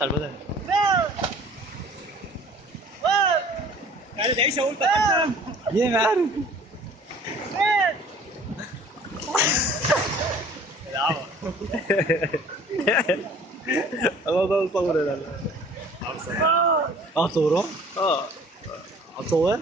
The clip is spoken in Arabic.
10 بدل. يعني تعيش اقول تقدم. ليه ما عارف. العوض. الله ده صور. لا لا. عبصة. اه صوره. اه هتصور؟